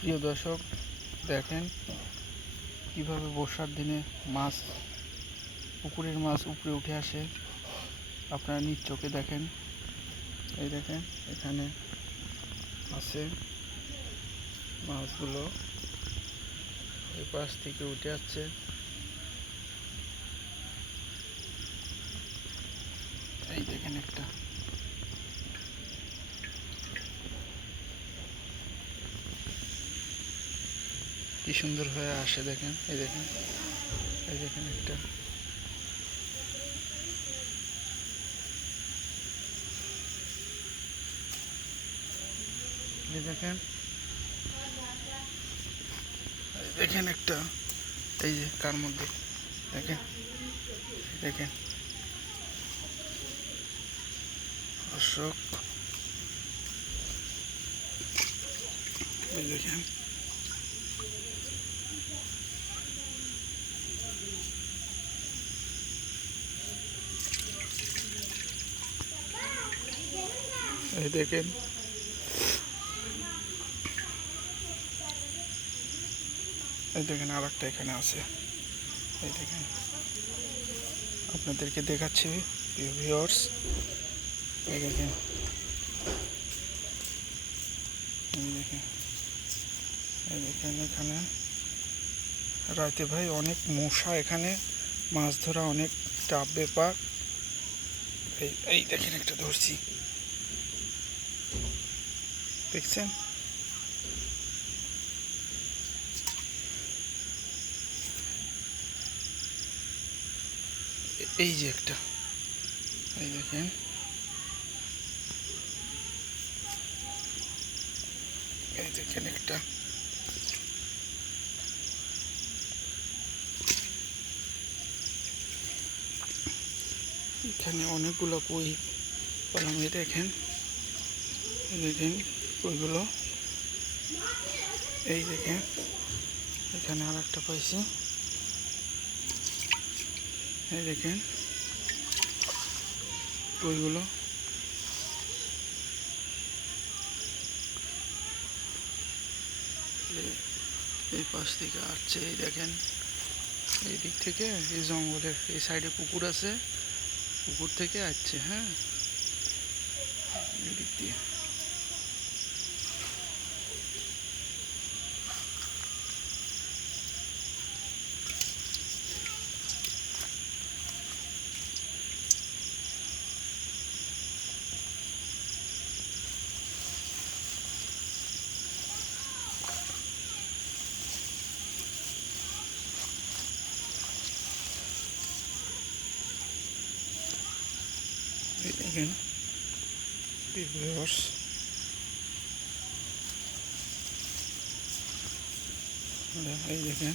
প্রিয় দর্শক, দেখেন কিভাবে বর্ষার দিনে মাছ, পুকুরের মাছ উপরে উঠে আসে। আপনারা নিজ চোখে দেখেন। এই দেখেন এখানে আছে মাছগুলো, এই পাশ থেকে উঠে আসছে। এই দেখেন একটা কি সুন্দর হয়ে আসে, দেখেন। এই দেখেন, এই দেখেন একটা দেখেন, দেখেন একটা, এই যে কার মধ্যে দেখেন, দেখেন দর্শক, এই দেখেন এই দেখেন এই দেখেন আর একটা এখানে আছে। এই দেখেন, আপনাদেরকে দেখাচ্ছি ভিউয়ার্স। এই দেখেন, এই দেখেন, এই দেখেন এখানে রাতে ভাই অনেক মশা, এখানে মাছ ধরা অনেক টাফ ব্যাপার। এই দেখেন একটা ধরছি, দেখছেন? এই যে একটা, এই দেখেন, এই দেখেন একটা, এখানে অনেকগুলো কই পেলাম। এই দেখেন, এই দেখেন কইগুলো, এই দেখেন এখানে আর একটা পাইছি। এই দেখেন কইগুলো, এই পাশ থেকে আসছে। এই দেখেন, এই দিক থেকে, এই জঙ্গলের এই সাইডে পুকুর আছে, পুকুর থেকে আসছে। হ্যাঁ, এই দিক দিয়ে। এই দেখেন ভিউয়ার্স, এই দেখেন